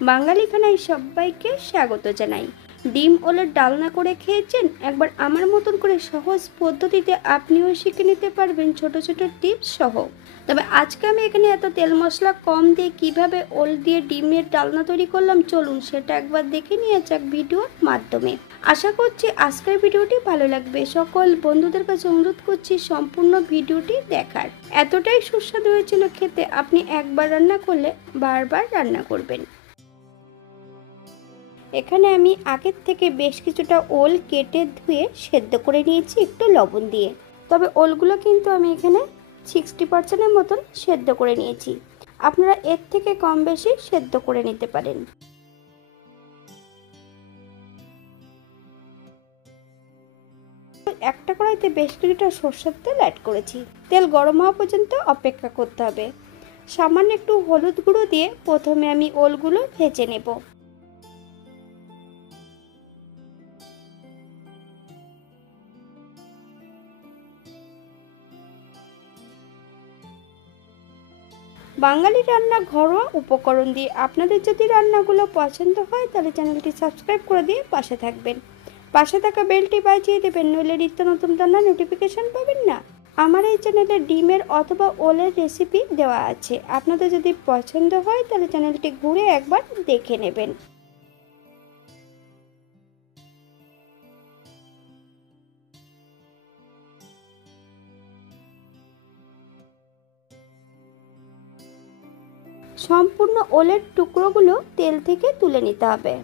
বাঙালি খানায় সবাইকে স্বাগত জানাই। ডিম ওলের ডালনা করে খেয়েছেন? একবার আমার মতন করে সহজ পদ্ধতিতে আপনিও শিখে নিতে পারবেন ছোট ছোট টিপস সহ। তবে আজকে আমি এখানে এত তেল মশলা কম দিয়ে কিভাবে ওল দিয়ে ডিমের ডালনা তৈরি করলাম, চলুন সেটা একবার দেখে নিয়ে যাক ভিডিওর মাধ্যমে। আশা করছি আজকের ভিডিওটি ভালো লাগবে। সকল বন্ধুদের কাছে অনুরোধ করছি সম্পূর্ণ ভিডিওটি দেখার। এতটাই সুস্বাদু হয়েছিল খেতে, আপনি একবার রান্না করলে বারবার রান্না করবেন। এখানে আমি আগের থেকে বেশ কিছুটা ওল কেটে ধুয়ে সেদ্ধ করে নিয়েছি একটু লবণ দিয়ে। তবে ওলগুলো কিন্তু আমি এখানে 60% মতন সেদ্ধ করে নিয়েছি। আপনারা এর থেকে কম বেশি সেদ্ধ করে নিতে পারেন। একটা কড়াইতে বেশ কিছুটা সরষের তেল অ্যাড করেছি। তেল গরম হওয়া পর্যন্ত অপেক্ষা করতে হবে। সামান্য একটু হলুদ গুঁড়ো দিয়ে প্রথমে আমি ওলগুলো ভেজে নেব। বাঙালি রান্না ঘরোয়া উপকরণ দিয়ে। আপনাদের যদি রান্নাগুলো পছন্দ হয় তাহলে চ্যানেলটি সাবস্ক্রাইব করে দিয়ে পাশে থাকবেন। পাশে থাকা বেলটি বাজিয়ে দেবেন, নইলে নিত্য নতুন রান্নার নোটিফিকেশন পাবেন না। আমার এই চ্যানেলে ডিমের অথবা ওলের রেসিপি দেওয়া আছে, আপনাদের যদি পছন্দ হয় তাহলে চ্যানেলটি ঘুরে একবার দেখে নেবেন। সম্পূর্ণ ওলের টুকরোগুলো তেল থেকে তুলে নিতে হবে।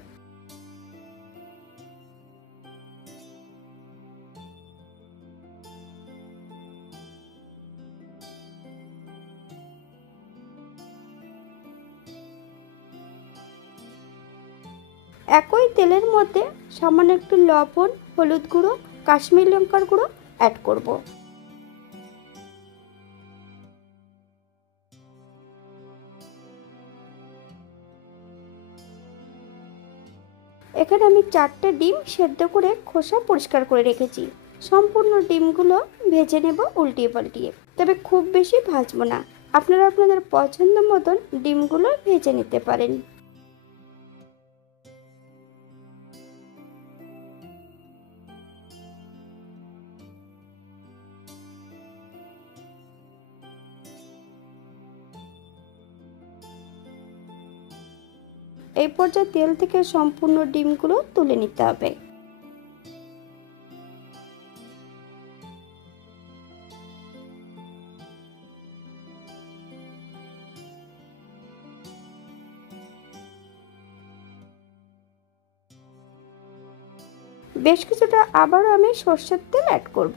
একই তেলের মধ্যে সামান্য একটু লবণ, হলুদ গুঁড়ো, কাশ্মীরি লঙ্কার গুঁড়ো অ্যাড করব। এখানে আমি 4টে ডিম সেদ্ধ করে খোসা পরিষ্কার করে রেখেছি। সম্পূর্ণ ডিমগুলো ভেজে নেব উল্টিয়ে পাল্টিয়ে, তবে খুব বেশি ভাজবো না। আপনারা আপনাদের পছন্দ মতন ডিমগুলো ভেজে নিতে পারেন। এই পর্যায়ে তেল থেকে সম্পূর্ণ ডিমগুলো তুলে নিতে হবে। বেশ কিছুটা আবারও আমি সর্ষের তেল অ্যাড করব।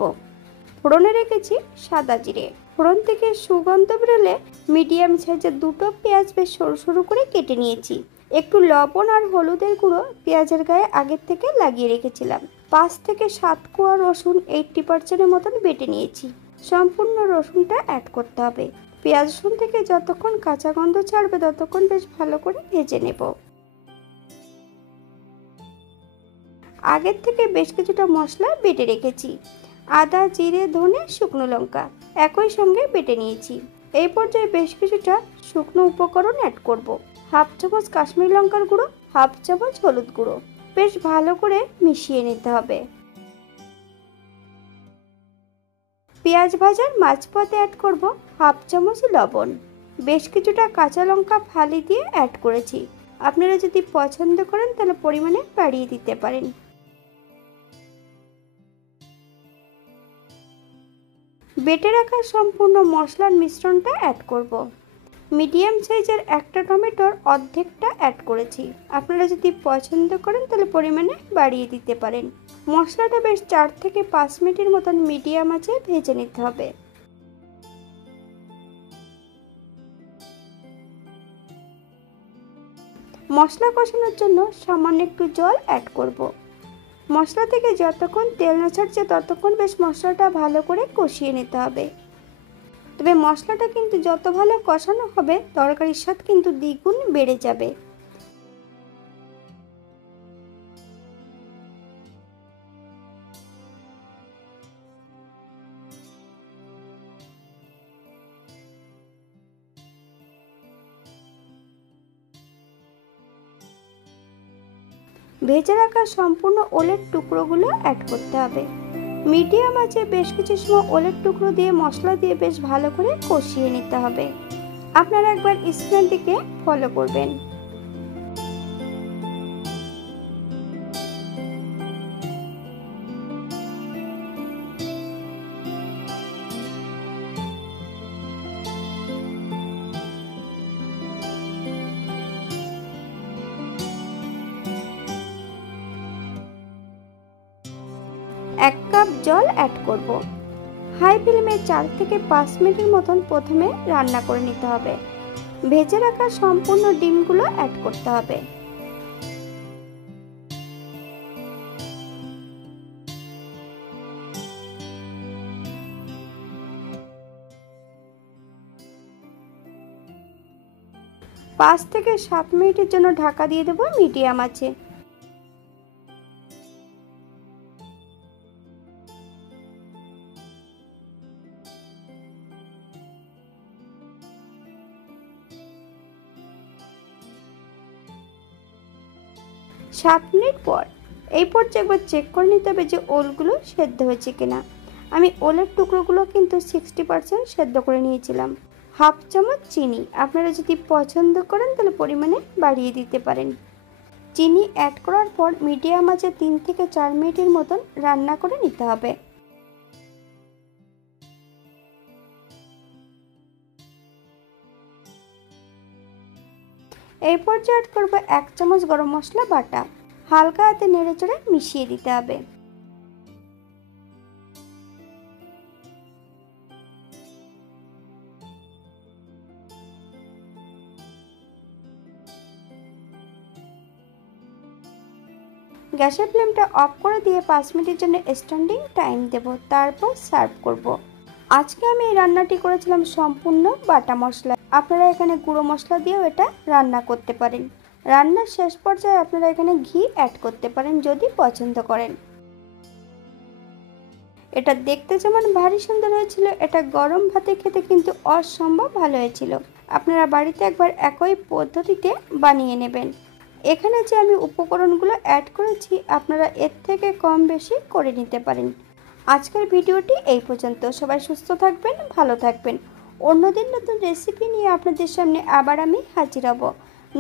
ফোড়নে রেখেছি সাদা জিরে। ফোড়ন থেকে সুগন্ধ বেরোলে মিডিয়াম সাইজের 2টো পেঁয়াজ বেশ সরু সরু করে কেটে নিয়েছি। একটু লবণ আর হলুদের গুঁড়ো পেঁয়াজের গায়ে আগের থেকে লাগিয়ে রেখেছিলাম। 5 থেকে 7 কোয়া রসুন 80% মতন বেটে নিয়েছি। সম্পূর্ণ রসুনটা অ্যাড করতে হবে। পেঁয়াজ রসুন থেকে যতক্ষণ কাঁচা গন্ধ ছাড়বে ততক্ষণ বেশ ভালো করে ভেজে নেব। আগের থেকে বেশ কিছুটা মশলা বেটে রেখেছি। আদা, জিরে, ধনে, শুকনো লঙ্কা একই সঙ্গে বেটে নিয়েছি। এই পর্যায়ে বেশ কিছুটা শুকনো উপকরণ অ্যাড করব। হাফ চামচ কাশ্মীরি লঙ্কার গুঁড়ো, হাফ চামচ হলুদ গুঁড়ো। বেশ ভালো করে মিশিয়ে নিতে হবে। পেঁয়াজ ভাজার মাঝপথে অ্যাড করব হাফ চামচ লবণ। বেশ কিছুটা কাঁচা লঙ্কা ফালি দিয়ে অ্যাড করেছি। আপনারা যদি পছন্দ করেন তাহলে পরিমাণে বাড়িয়ে দিতে পারেন। বেটে রাখা সম্পূর্ণ মশলার মিশ্রণটা অ্যাড করব। মিডিয়াম সাইজের একটা টমেটোর অর্ধেকটা অ্যাড করেছি। আপনারা যদি পছন্দ করেন তাহলে পরিমাণে বাড়িয়ে দিতে পারেন। মশলাটা বেশ 4 থেকে 5 মিনিটের মতন মিডিয়াম আঁচে ভেজে নিতে হবে। মশলা কষানোর জন্য সামান্য একটু জল অ্যাড করব। মশলা থেকে যতক্ষণ তেল না ছাড়ছে ততক্ষণ বেশ মশলাটা ভালো করে কষিয়ে নিতে হবে। তবে মশলাটা কিন্তু যত ভালো কষানো হবে তরকারির স্বাদ কিন্তু দ্বিগুণ বেড়ে যাবে। ভেজে রাখা সম্পূর্ণ ওলের টুকরোগুলো অ্যাড করতে হবে। মিডিয়াম আঁচে বেশ কিছু সময় ওলের টুকরো দিয়ে মশলা দিয়ে বেশ ভালো করে কষিয়ে নিতে হবে। আপনারা একবার স্ক্রিনটিকে ফলো করবেন। এক কাপ জল অ্যাড করব। হাই ফ্লেমে 4 থেকে 5 মিনিটের মতন প্রথমে রান্না করে নিতে হবে। ভেজে রাখা সম্পূর্ণ ডিমগুলো অ্যাড করতে হবে। পাঁচ থেকে 7 মিনিটের জন্য ঢাকা দিয়ে দেবো মিডিয়াম আঁচে। সাত মিনিট পর এই পর্যায়ে একবার চেক করে নিতে হবে যে ওলগুলো সেদ্ধ হয়েছে কিনা। আমি ওলের টুকরোগুলো কিন্তু 60% সেদ্ধ করে নিয়েছিলাম। হাফ চামচ চিনি, আপনারা যদি পছন্দ করেন তাহলে পরিমাণে বাড়িয়ে দিতে পারেন। চিনি অ্যাড করার পর মিডিয়াম আঁচে 3 থেকে 4 মিনিটের মতন রান্না করে নিতে হবে। এই পর্যায়ে অ্যাড করব 1 চামচ গরম মশলা বাটা। হালকা হাতে নেড়েচেড়ে মিশিয়ে দিতে হবে। গ্যাসের ফ্লেমটা অফ করে দিয়ে 5 মিনিটের জন্য স্ট্যান্ডিং টাইম দেব, তারপর সার্ভ করব। আজকে আমি এই রান্নাটি করেছিলাম সম্পূর্ণ বাটা মশলা। আপনারা এখানে গুঁড়ো মশলা দিয়েও এটা রান্না করতে পারেন। রান্নার শেষ পর্যায়ে আপনারা এখানে ঘি অ্যাড করতে পারেন যদি পছন্দ করেন। এটা দেখতে যেমন ভারী সুন্দর হয়েছিল, এটা গরম ভাতে খেতে কিন্তু অসম্ভব ভালো হয়েছিল। আপনারা বাড়িতে একবার একই পদ্ধতিতে বানিয়ে নেবেন। এখানে যে আমি উপকরণগুলো অ্যাড করেছি আপনারা এর থেকে কম বেশি করে নিতে পারেন। আজকের ভিডিওটি এই পর্যন্ত। সবাই সুস্থ থাকবেন, ভালো থাকবেন। অন্যদিন নতুন রেসিপি নিয়ে আপনাদের সামনে আবার আমি হাজির হব।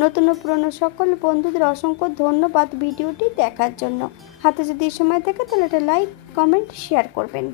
নতুন ও পুরনো সকল বন্ধুদের অসংখ্য ধন্যবাদ ভিডিওটি দেখার জন্য। হাতে যদি সময় থাকে তাহলে একটা লাইক, কমেন্ট, শেয়ার করবেন।